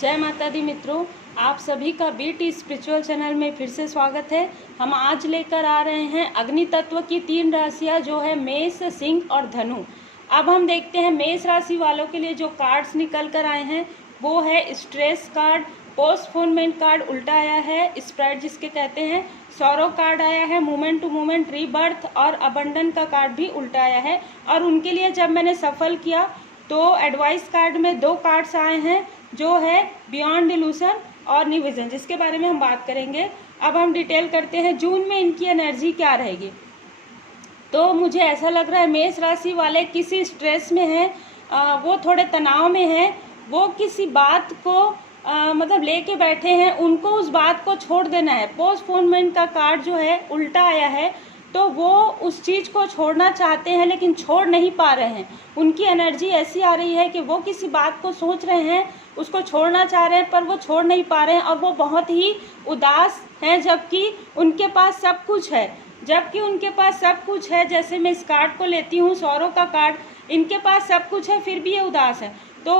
जय माता दी मित्रों, आप सभी का बीटी स्पिरिचुअल चैनल में फिर से स्वागत है। हम आज लेकर आ रहे हैं अग्नि तत्व की 3 राशियां जो है मेष, सिंह और धनु। अब हम देखते हैं मेष राशि वालों के लिए जो कार्ड्स निकल कर आए हैं वो है स्ट्रेस कार्ड, पोस्टपोनमेंट कार्ड उल्टा आया है, स्प्रेड जिसके कहते हैं, सौरव कार्ड आया है, मूवमेंट टू मूवमेंट, रीबर्थ और अबंडन का कार्ड भी उल्टा आया है। और उनके लिए जब मैंने सफल किया तो एडवाइस कार्ड में 2 कार्ड्स आए हैं जो है बियॉन्ड इल्यूशन और न्यू विजन, जिसके बारे में हम बात करेंगे। अब हम डिटेल करते हैं जून में इनकी एनर्जी क्या रहेगी। तो मुझे ऐसा लग रहा है मेष राशि वाले किसी स्ट्रेस में हैं, वो थोड़े तनाव में हैं, वो किसी बात को मतलब लेके बैठे हैं, उनको उस बात को छोड़ देना है। पोस्टपोनमेंट का कार्ड जो है उल्टा आया है, तो वो उस चीज़ को छोड़ना चाहते हैं लेकिन छोड़ नहीं पा रहे हैं। उनकी एनर्जी ऐसी आ रही है कि वो किसी बात को सोच रहे हैं, उसको छोड़ना चाह रहे हैं पर वो छोड़ नहीं पा रहे हैं और वो बहुत ही उदास हैं, जबकि उनके पास सब कुछ है। जैसे मैं इस कार्ड को लेती हूँ, सौरों का कार्ड, इनके पास सब कुछ है फिर भी ये उदास है। तो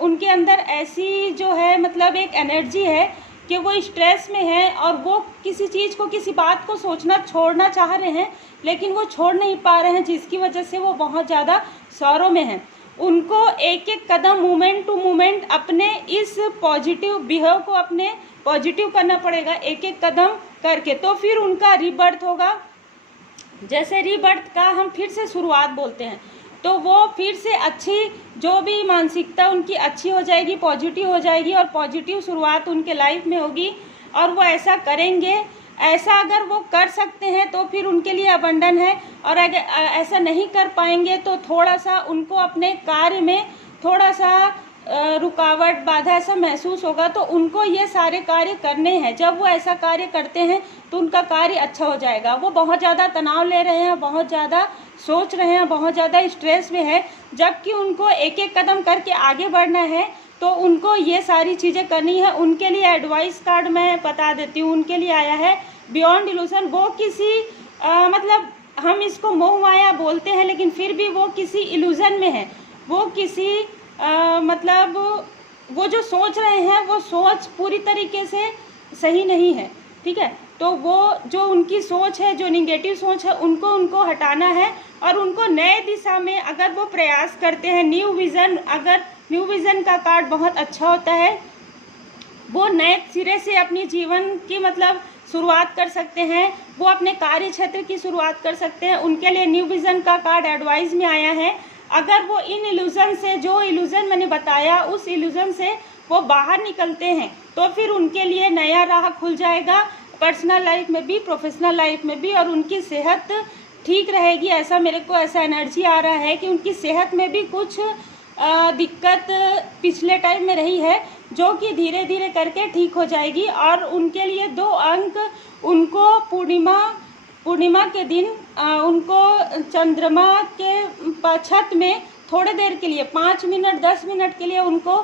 उनके अंदर ऐसी जो है मतलब एक एनर्जी है कि वो स्ट्रेस में है और वो किसी चीज़ को, किसी बात को सोचना छोड़ना चाह रहे हैं लेकिन वो छोड़ नहीं पा रहे हैं, जिसकी वजह से वो बहुत ज़्यादा सौरों में हैं। उनको एक एक कदम, मूवमेंट टू मूवमेंट, अपने इस पॉजिटिव बिहेव को अपने पॉजिटिव करना पड़ेगा एक एक कदम करके, तो फिर उनका रीबर्थ होगा। जैसे रीबर्थ का हम फिर से शुरुआत बोलते हैं, तो वो फिर से अच्छी जो भी मानसिकता उनकी अच्छी हो जाएगी, पॉजिटिव हो जाएगी और पॉजिटिव शुरुआत उनके लाइफ में होगी और वो ऐसा करेंगे। ऐसा अगर वो कर सकते हैं तो फिर उनके लिए अबंडन है, और अगर ऐसा नहीं कर पाएंगे तो थोड़ा सा उनको अपने कार्य में थोड़ा सा रुकावट, बाधा ऐसा महसूस होगा। तो उनको ये सारे कार्य करने हैं। जब वो ऐसा कार्य करते हैं तो उनका कार्य अच्छा हो जाएगा। वो बहुत ज़्यादा तनाव ले रहे हैं, बहुत ज़्यादा सोच रहे हैं, बहुत ज़्यादा स्ट्रेस में है, जबकि उनको एक एक कदम करके आगे बढ़ना है। तो उनको ये सारी चीज़ें करनी है। उनके लिए एडवाइस कार्ड मैं बता देती हूँ, उनके लिए आया है बियॉन्ड इल्यूशन। वो किसी मतलब हम इसको मोह माया बोलते हैं लेकिन फिर भी वो किसी इल्यूजन में है। वो किसी मतलब वो जो सोच रहे हैं वो सोच पूरी तरीके से सही नहीं है, ठीक है। तो वो जो उनकी सोच है, जो निगेटिव सोच है, उनको हटाना है और उनको नए दिशा में अगर वो प्रयास करते हैं, न्यू विज़न, अगर न्यू विज़न का कार्ड बहुत अच्छा होता है, वो नए सिरे से अपनी जीवन की मतलब शुरुआत कर सकते हैं, वो अपने कार्य क्षेत्र की शुरुआत कर सकते हैं। उनके लिए न्यू विज़न का कार्ड एडवाइस में आया है। अगर वो इन इल्यूजन से, जो इल्यूजन मैंने बताया, उस इल्यूजन से वो बाहर निकलते हैं तो फिर उनके लिए नया राह खुल जाएगा, पर्सनल लाइफ में भी, प्रोफेशनल लाइफ में भी, और उनकी सेहत ठीक रहेगी। ऐसा मेरे को ऐसा एनर्जी आ रहा है कि उनकी सेहत में भी कुछ दिक्कत पिछले टाइम में रही है जो कि धीरे धीरे करके ठीक हो जाएगी। और उनके लिए 2 अंक, उनको पूर्णिमा के दिन उनको चंद्रमा के छत में थोड़े देर के लिए 5 मिनट 10 मिनट के लिए उनको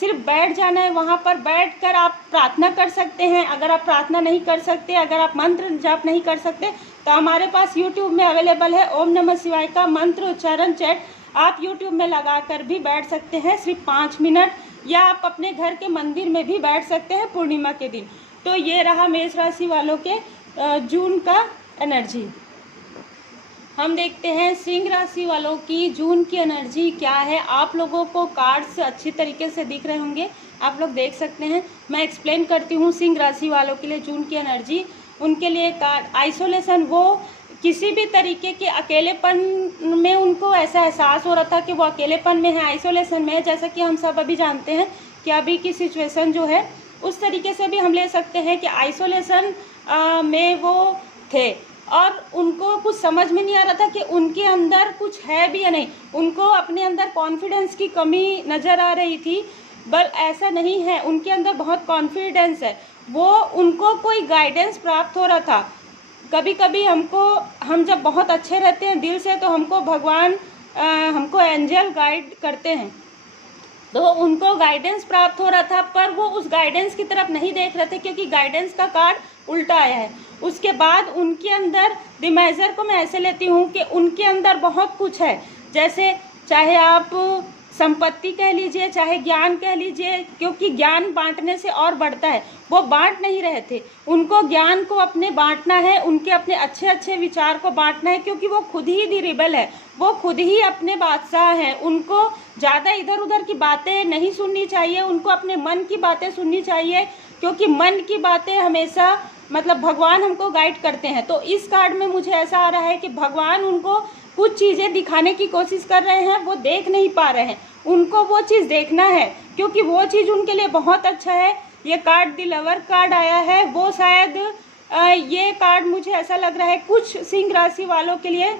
सिर्फ बैठ जाना है। वहाँ पर बैठकर आप प्रार्थना कर सकते हैं। अगर आप प्रार्थना नहीं कर सकते, अगर आप मंत्र जाप नहीं कर सकते, तो हमारे पास यूट्यूब में अवेलेबल है ओम नमः शिवाय का मंत्र उच्चारण चैट, आप यूट्यूब में लगा कर भी बैठ सकते हैं सिर्फ 5 मिनट, या आप अपने घर के मंदिर में भी बैठ सकते हैं पूर्णिमा के दिन। तो ये रहा मेष राशि वालों के जून का एनर्जी। हम देखते हैं सिंह राशि वालों की जून की एनर्जी क्या है। आप लोगों को कार्ड्स अच्छी तरीके से दिख रहे होंगे, आप लोग देख सकते हैं। मैं एक्सप्लेन करती हूँ सिंह राशि वालों के लिए जून की एनर्जी। उनके लिए कार्ड आइसोलेशन, वो किसी भी तरीके के अकेलेपन में उनको ऐसा एहसास हो रहा था कि वो अकेलेपन में है, आइसोलेशन में है। जैसा कि हम सब अभी जानते हैं कि अभी की सिचुएशन जो है, उस तरीके से भी हम ले सकते हैं कि आइसोलेशन में वो थे और उनको कुछ समझ में नहीं आ रहा था कि उनके अंदर कुछ है भी या नहीं। उनको अपने अंदर कॉन्फिडेंस की कमी नज़र आ रही थी, पर ऐसा नहीं है, उनके अंदर बहुत कॉन्फिडेंस है। उनको कोई गाइडेंस प्राप्त हो रहा था। कभी कभी हम जब बहुत अच्छे रहते हैं दिल से, तो हमको भगवान, हमको एंजल गाइड करते हैं, तो उनको गाइडेंस प्राप्त हो रहा था, पर वो उस गाइडेंस की तरफ नहीं देख रहे थे क्योंकि गाइडेंस का कार्ड उल्टा आया है। उसके बाद उनके अंदर, द मेजर को मैं ऐसे लेती हूँ कि उनके अंदर बहुत कुछ है। जैसे चाहे आप संपत्ति कह लीजिए, चाहे ज्ञान कह लीजिए, क्योंकि ज्ञान बांटने से और बढ़ता है। वो बांट नहीं रहे थे, उनको ज्ञान को अपने बांटना है, उनके अपने अच्छे अच्छे विचार को बांटना है, क्योंकि वो खुद ही दी रिबल है, वो खुद ही अपने बादशाह हैं। उनको ज़्यादा इधर उधर की बातें नहीं सुननी चाहिए, उनको अपने मन की बातें सुननी चाहिए, क्योंकि मन की बातें हमेशा मतलब भगवान हमको गाइड करते हैं। तो इस कार्ड में मुझे ऐसा आ रहा है कि भगवान उनको कुछ चीज़ें दिखाने की कोशिश कर रहे हैं, वो देख नहीं पा रहे हैं, उनको वो चीज़ देखना है, क्योंकि वो चीज़ उनके लिए बहुत अच्छा है। ये कार्ड द लवर कार्ड आया है, वो शायद ये कार्ड मुझे ऐसा लग रहा है कुछ सिंह राशि वालों के लिए,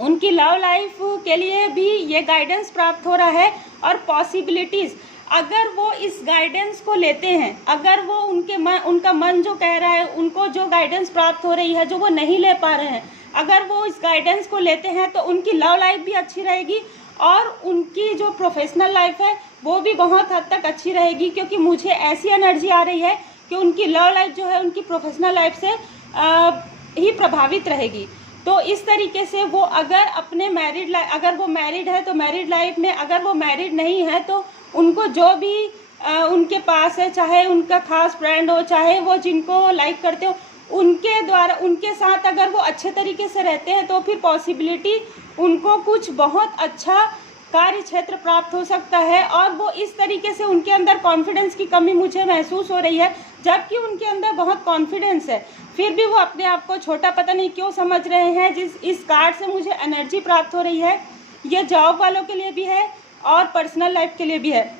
उनकी लव लाइफ के लिए भी ये गाइडेंस प्राप्त हो रहा है। और पॉसिबिलिटीज़, अगर वो इस गाइडेंस को लेते हैं, अगर वो उनका मन जो कह रहा है, उनको जो गाइडेंस प्राप्त हो रही है जो वो नहीं ले पा रहे हैं, अगर वो इस गाइडेंस को लेते हैं तो उनकी लव लाइफ भी अच्छी रहेगी और उनकी जो प्रोफेशनल लाइफ है वो भी बहुत हद तक अच्छी रहेगी, क्योंकि मुझे ऐसी एनर्जी आ रही है कि उनकी लव लाइफ जो है उनकी प्रोफेशनल लाइफ से ही प्रभावित रहेगी। तो इस तरीके से वो अगर अपने अगर वो मैरिड है तो मैरिड लाइफ में, अगर वो मैरिड नहीं है तो उनको जो भी उनके पास है, चाहे उनका खास फ्रेंड हो, चाहे वो जिनको लाइक करते हो, उनके द्वारा उनके साथ अगर वो अच्छे तरीके से रहते हैं तो फिर पॉसिबिलिटी उनको कुछ बहुत अच्छा कार्य क्षेत्र प्राप्त हो सकता है। और वो इस तरीके से उनके अंदर कॉन्फिडेंस की कमी मुझे महसूस हो रही है, जबकि उनके अंदर बहुत कॉन्फिडेंस है, फिर भी वो अपने आप को छोटा पता नहीं क्यों समझ रहे हैं। इस कार्ड से मुझे एनर्जी प्राप्त हो रही है, ये जॉब वालों के लिए भी है और पर्सनल लाइफ के लिए भी है।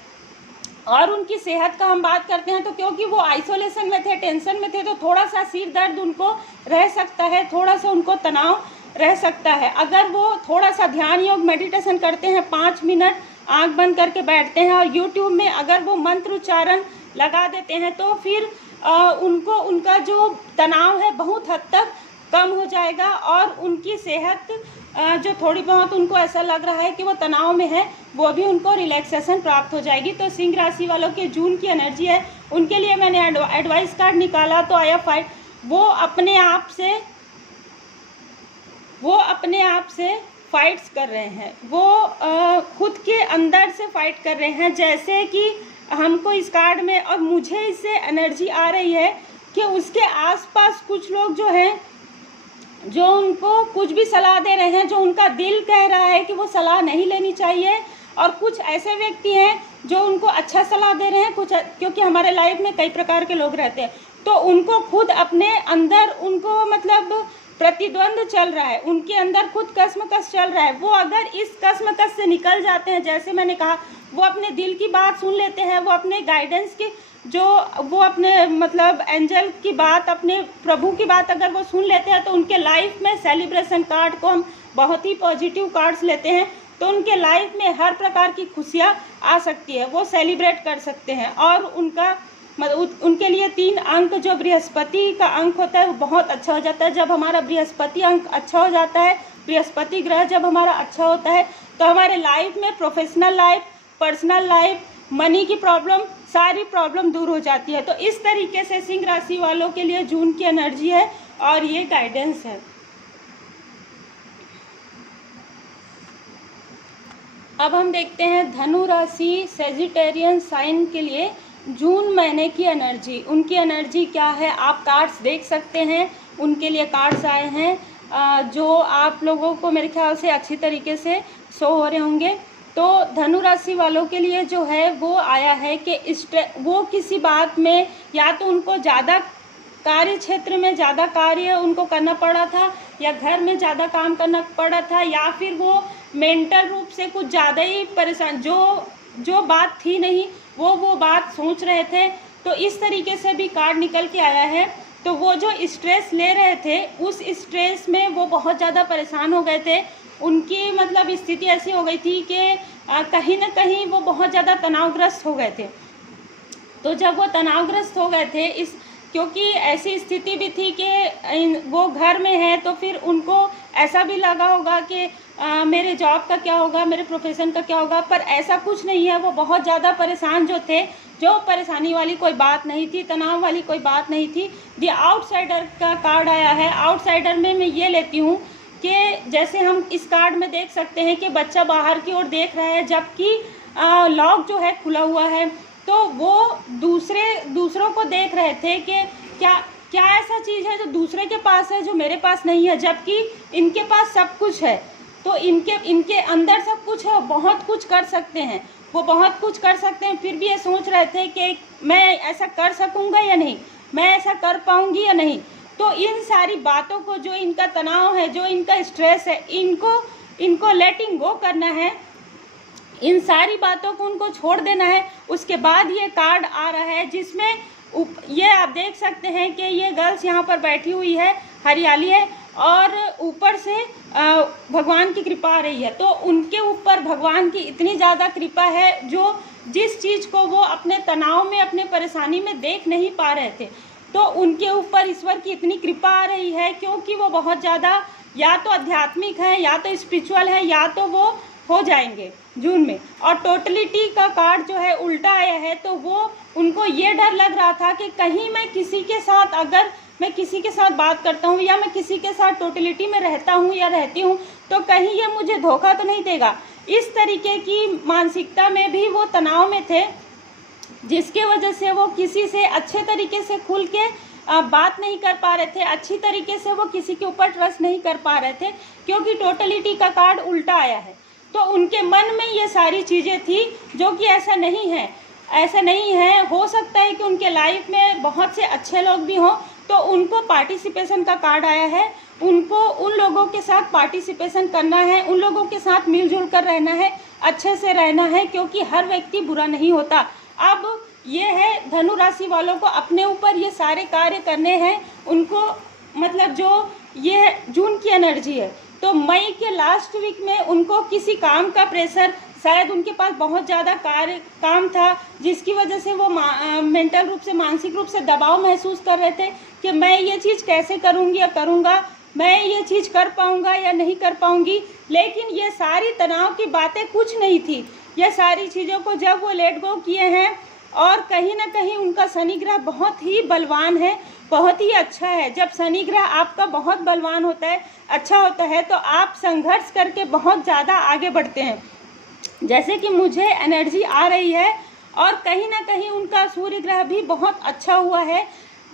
और उनकी सेहत का हम बात करते हैं तो क्योंकि वो आइसोलेशन में थे, टेंशन में थे, तो थोड़ा सा सिर दर्द उनको रह सकता है, थोड़ा सा उनको तनाव रह सकता है। अगर वो थोड़ा सा ध्यान योग मेडिटेशन करते हैं, 5 मिनट आंख बंद करके बैठते हैं और यूट्यूब में अगर वो मंत्र उच्चारण लगा देते हैं तो फिर उनको उनका जो तनाव है बहुत हद तक कम हो जाएगा और उनकी सेहत जो थोड़ी बहुत उनको ऐसा लग रहा है कि वो तनाव में है, वो भी उनको रिलैक्सेशन प्राप्त हो जाएगी। तो सिंह राशि वालों के जून की एनर्जी है, उनके लिए मैंने एडवाइस कार्ड निकाला तो आया फाइट। वो अपने आप से फाइट्स कर रहे हैं, वो खुद के अंदर से फाइट कर रहे हैं, जैसे कि हमको इस कार्ड में, और मुझे इससे एनर्जी आ रही है कि उसके आसपास कुछ लोग जो हैं जो उनको कुछ भी सलाह दे रहे हैं, जो उनका दिल कह रहा है कि वो सलाह नहीं लेनी चाहिए, और कुछ ऐसे व्यक्ति हैं जो उनको अच्छा सलाह दे रहे हैं, कुछ, क्योंकि हमारे लाइफ में कई प्रकार के लोग रहते हैं, तो उनको खुद अपने अंदर उनको मतलब प्रतिद्वंद चल रहा है, उनके अंदर खुद कश्मकश चल रहा है। वो अगर इस कश्मकश से निकल जाते हैं, जैसे मैंने कहा, वो अपने दिल की बात सुन लेते हैं, वो अपने गाइडेंस की वो अपने मतलब एंजल की बात, अपने प्रभु की बात अगर वो सुन लेते हैं तो उनके लाइफ में सेलिब्रेशन कार्ड को हम बहुत ही पॉजिटिव कार्ड्स लेते हैं, तो उनके लाइफ में हर प्रकार की खुशियाँ आ सकती है, वो सेलिब्रेट कर सकते हैं। और उनके लिए 3 अंक जो बृहस्पति का अंक होता है वो बहुत अच्छा हो जाता है। जब हमारा बृहस्पति अंक अच्छा हो जाता है, बृहस्पति ग्रह जब हमारा अच्छा होता है, तो हमारे लाइफ में professional life, personal life, money की प्रॉब्लम, सारी प्रॉब्लम दूर हो जाती है। तो इस तरीके से सिंह राशि वालों के लिए जून की एनर्जी है और ये गाइडेंस है। अब हम देखते हैं धनु राशि सेजिटेरियन साइन के लिए जून महीने की एनर्जी। उनकी एनर्जी क्या है आप कार्ड्स देख सकते हैं, उनके लिए कार्ड्स आए हैं जो आप लोगों को मेरे ख्याल से अच्छी तरीके से शो हो रहे होंगे। तो धनु राशि वालों के लिए जो है वो आया है कि वो किसी बात में, या तो उनको ज़्यादा कार्य क्षेत्र में ज़्यादा कार्य उनको करना पड़ा था, या घर में ज़्यादा काम करना पड़ा था, या फिर वो मेंटल रूप से कुछ ज़्यादा ही परेशान, जो बात थी नहीं वो बात सोच रहे थे। तो इस तरीके से भी कार्ड निकल के आया है। तो वो जो स्ट्रेस ले रहे थे, उस स्ट्रेस में वो बहुत ज़्यादा परेशान हो गए थे, उनकी मतलब स्थिति ऐसी हो गई थी कि कहीं ना कहीं वो बहुत ज़्यादा तनावग्रस्त हो गए थे। तो जब वो तनावग्रस्त हो गए थे, क्योंकि ऐसी स्थिति भी थी कि वो घर में है, तो फिर उनको ऐसा भी लगा होगा कि मेरे जॉब का क्या होगा, मेरे प्रोफेशन का क्या होगा, पर ऐसा कुछ नहीं है। वो बहुत ज़्यादा परेशान जो थे, जो परेशानी वाली कोई बात नहीं थी, तनाव वाली कोई बात नहीं थी। द आउटसाइडर का कार्ड आया है। आउटसाइडर में मैं ये लेती हूँ कि जैसे हम इस कार्ड में देख सकते हैं कि बच्चा बाहर की ओर देख रहा है, जबकि लॉक जो है खुला हुआ है। तो वो दूसरों को देख रहे थे कि क्या ऐसा चीज़ है जो दूसरे के पास है जो मेरे पास नहीं है, जबकि इनके पास सब कुछ है। तो इनके अंदर सब कुछ है, बहुत कुछ कर सकते हैं, वो बहुत कुछ कर सकते हैं। फिर भी ये सोच रहे थे कि मैं ऐसा कर सकूँगा या नहीं, मैं ऐसा कर पाऊँगी या नहीं। तो इन सारी बातों को, जो इनका तनाव है, जो इनका स्ट्रेस है, इनको लेटिंग गो करना है, इन सारी बातों को उनको छोड़ देना है। उसके बाद ये कार्ड आ रहा है जिसमें ये आप देख सकते हैं कि ये गर्ल्स यहाँ पर बैठी हुई है, हरियाली है और ऊपर से भगवान की कृपा आ रही है। तो उनके ऊपर भगवान की इतनी ज़्यादा कृपा है, जो जिस चीज़ को वो अपने तनाव में, अपने परेशानी में देख नहीं पा रहे थे, तो उनके ऊपर ईश्वर की इतनी कृपा आ रही है, क्योंकि वो बहुत ज़्यादा या तो आध्यात्मिक है, या तो स्पिरिचुअल है, या तो वो हो जाएंगे जून में। और टोटलिटी का कार्ड जो है उल्टा आया है, तो वो उनको ये डर लग रहा था कि कहीं मैं किसी के साथ, अगर मैं किसी के साथ बात करता हूँ या मैं किसी के साथ टोटलिटी में रहता हूँ या रहती हूँ, तो कहीं ये मुझे धोखा तो नहीं देगा। इस तरीके की मानसिकता में भी वो तनाव में थे, जिसके वजह से वो किसी से अच्छे तरीके से खुल के बात नहीं कर पा रहे थे, अच्छी तरीके से वो किसी के ऊपर ट्रस्ट नहीं कर पा रहे थे, क्योंकि टोटलिटी का कार्ड उल्टा आया है। तो उनके मन में ये सारी चीज़ें थी, जो कि ऐसा नहीं है, ऐसा नहीं है। हो सकता है कि उनके लाइफ में बहुत से अच्छे लोग भी हों, तो उनको पार्टिसिपेशन का कार्ड आया है, उनको उन लोगों के साथ पार्टिसिपेशन करना है, उन लोगों के साथ मिलजुल कर रहना है, अच्छे से रहना है, क्योंकि हर व्यक्ति बुरा नहीं होता। अब ये है धनु राशि वालों को अपने ऊपर ये सारे कार्य करने हैं, उनको मतलब जो ये जून की एनर्जी है, तो मई के लास्ट वीक में उनको किसी काम का प्रेशर, शायद उनके पास बहुत ज़्यादा काम था, जिसकी वजह से वो मेंटल रूप से, मानसिक रूप से दबाव महसूस कर रहे थे कि मैं ये चीज़ कैसे करूँगी या करूँगा, मैं ये चीज़ कर पाऊँगा या नहीं कर पाऊँगी। लेकिन ये सारी तनाव की बातें कुछ नहीं थी। ये सारी चीज़ों को जब वो लेट गो किए हैं, और कहीं ना कहीं उनका शनि ग्रह बहुत ही बलवान है, बहुत ही अच्छा है। जब शनि ग्रह आपका बहुत बलवान होता है, अच्छा होता है, तो आप संघर्ष करके बहुत ज़्यादा आगे बढ़ते हैं। जैसे कि मुझे एनर्जी आ रही है, और कहीं ना कहीं उनका सूर्य ग्रह भी बहुत अच्छा हुआ है।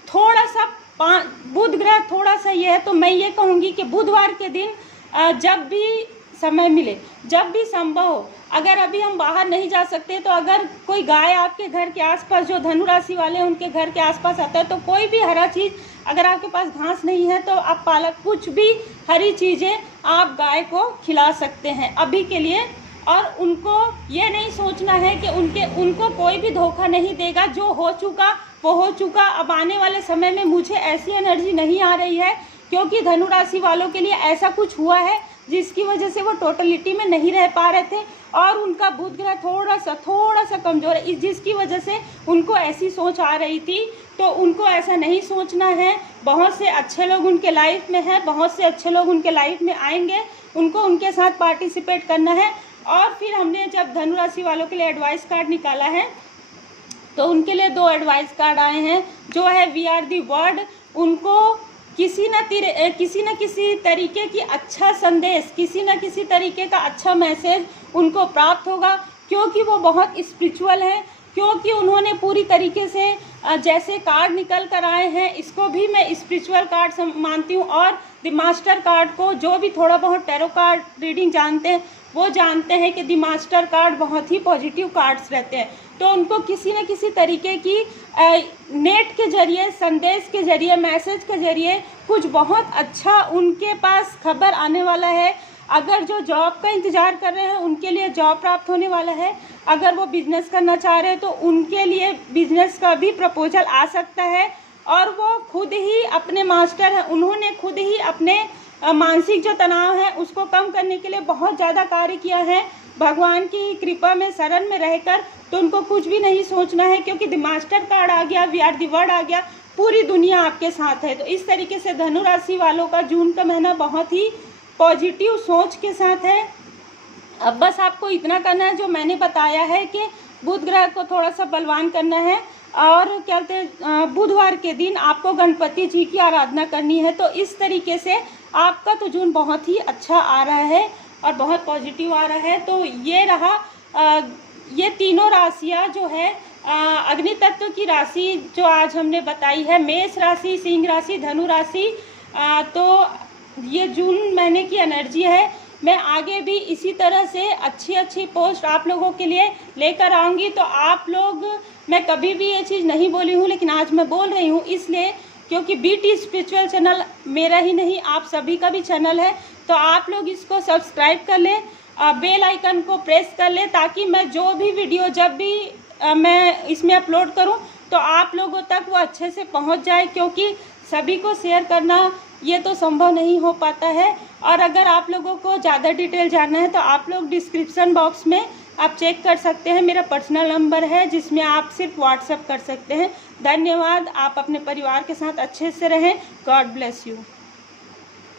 थोड़ा सा बुध ग्रह थोड़ा सा ये है, तो मैं ये कहूँगी कि बुधवार के दिन जब भी समय मिले, जब भी संभव हो, अगर अभी हम बाहर नहीं जा सकते, तो अगर कोई गाय आपके घर के आसपास, जो धनु राशि वाले हैं उनके घर के आसपास आता है, तो कोई भी हरा चीज़, अगर आपके पास घास नहीं है तो आप पालक, कुछ भी हरी चीज़ें आप गाय को खिला सकते हैं अभी के लिए। और उनको ये नहीं सोचना है कि उनको कोई भी धोखा नहीं देगा, जो हो चुका वो हो चुका। अब आने वाले समय में मुझे ऐसी एनर्जी नहीं आ रही है, क्योंकि धनु राशि वालों के लिए ऐसा कुछ हुआ है जिसकी वजह से वो टोटलिटी में नहीं रह पा रहे थे, और उनका बुध ग्रह थोड़ा सा कमज़ोर है, जिसकी वजह से उनको ऐसी सोच आ रही थी। तो उनको ऐसा नहीं सोचना है। बहुत से अच्छे लोग उनके लाइफ में हैं, बहुत से अच्छे लोग उनके लाइफ में आएंगे, उनको उनके साथ पार्टिसिपेट करना है। और फिर हमने जब धनु राशि वालों के लिए एडवाइस कार्ड निकाला है, तो उनके लिए 2 एडवाइस कार्ड आए हैं, जो है वी आर दी वर्ड। उनको किसी न किसी तरीके की अच्छा संदेश, किसी न किसी तरीके का अच्छा मैसेज उनको प्राप्त होगा, क्योंकि वो बहुत स्पिरिचुअल हैं, क्योंकि उन्होंने पूरी तरीके से जैसे कार्ड निकल कर आए हैं, इसको भी मैं स्पिरिचुअल कार्ड मानती हूँ। और द मास्टर कार्ड को, जो भी थोड़ा बहुत टैरो कार्ड रीडिंग जानते हैं, वो जानते हैं कि द मास्टर कार्ड बहुत ही पॉजिटिव कार्ड्स रहते हैं। तो उनको किसी न किसी तरीके की नेट के जरिए, संदेश के जरिए, मैसेज के जरिए कुछ बहुत अच्छा उनके पास खबर आने वाला है। अगर जो जॉब का इंतज़ार कर रहे हैं, उनके लिए जॉब प्राप्त होने वाला है। अगर वो बिज़नेस करना चाह रहे हैं, तो उनके लिए बिज़नेस का भी प्रपोजल आ सकता है। और वो खुद ही अपने मास्टर हैं, उन्होंने खुद ही अपने मानसिक जो तनाव है उसको कम करने के लिए बहुत ज़्यादा कार्य किया है, भगवान की कृपा में, शरण में रहकर। तो उनको कुछ भी नहीं सोचना है, क्योंकि द मास्टर कार्ड आ गया, वी आर दी वर्ड आ गया, पूरी दुनिया आपके साथ है। तो इस तरीके से धनु राशि वालों का जून का महीना बहुत ही पॉजिटिव सोच के साथ है। अब बस आपको इतना करना है जो मैंने बताया है, कि बुध ग्रह को थोड़ा सा बलवान करना है, और क्या कहते हैं बुधवार के दिन आपको गणपति जी की आराधना करनी है। तो इस तरीके से आपका तो जून बहुत ही अच्छा आ रहा है और बहुत पॉजिटिव आ रहा है। तो ये रहा ये तीनों राशियाँ जो है अग्नि तत्व की राशि जो आज हमने बताई है, मेष राशि, सिंह राशि, धनु राशि। तो ये जून महीने की एनर्जी है। मैं आगे भी इसी तरह से अच्छी अच्छी पोस्ट आप लोगों के लिए लेकर आऊँगी। तो आप लोग, मैं कभी भी ये चीज़ नहीं बोली हूँ लेकिन आज मैं बोल रही हूँ इसलिए क्योंकि बीटी स्पिरिचुअल चैनल मेरा ही नहीं आप सभी का भी चैनल है। तो आप लोग इसको सब्सक्राइब कर लें, बेल आइकन को प्रेस कर लें ताकि मैं जो भी वीडियो जब भी मैं इसमें अपलोड करूं तो आप लोगों तक वो अच्छे से पहुंच जाए, क्योंकि सभी को शेयर करना ये तो संभव नहीं हो पाता है। और अगर आप लोगों को ज़्यादा डिटेल जानना है तो आप लोग डिस्क्रिप्शन बॉक्स में आप चेक कर सकते हैं, मेरा पर्सनल नंबर है जिसमें आप सिर्फ व्हाट्सएप कर सकते हैं। धन्यवाद। आप अपने परिवार के साथ अच्छे से रहें। God bless you.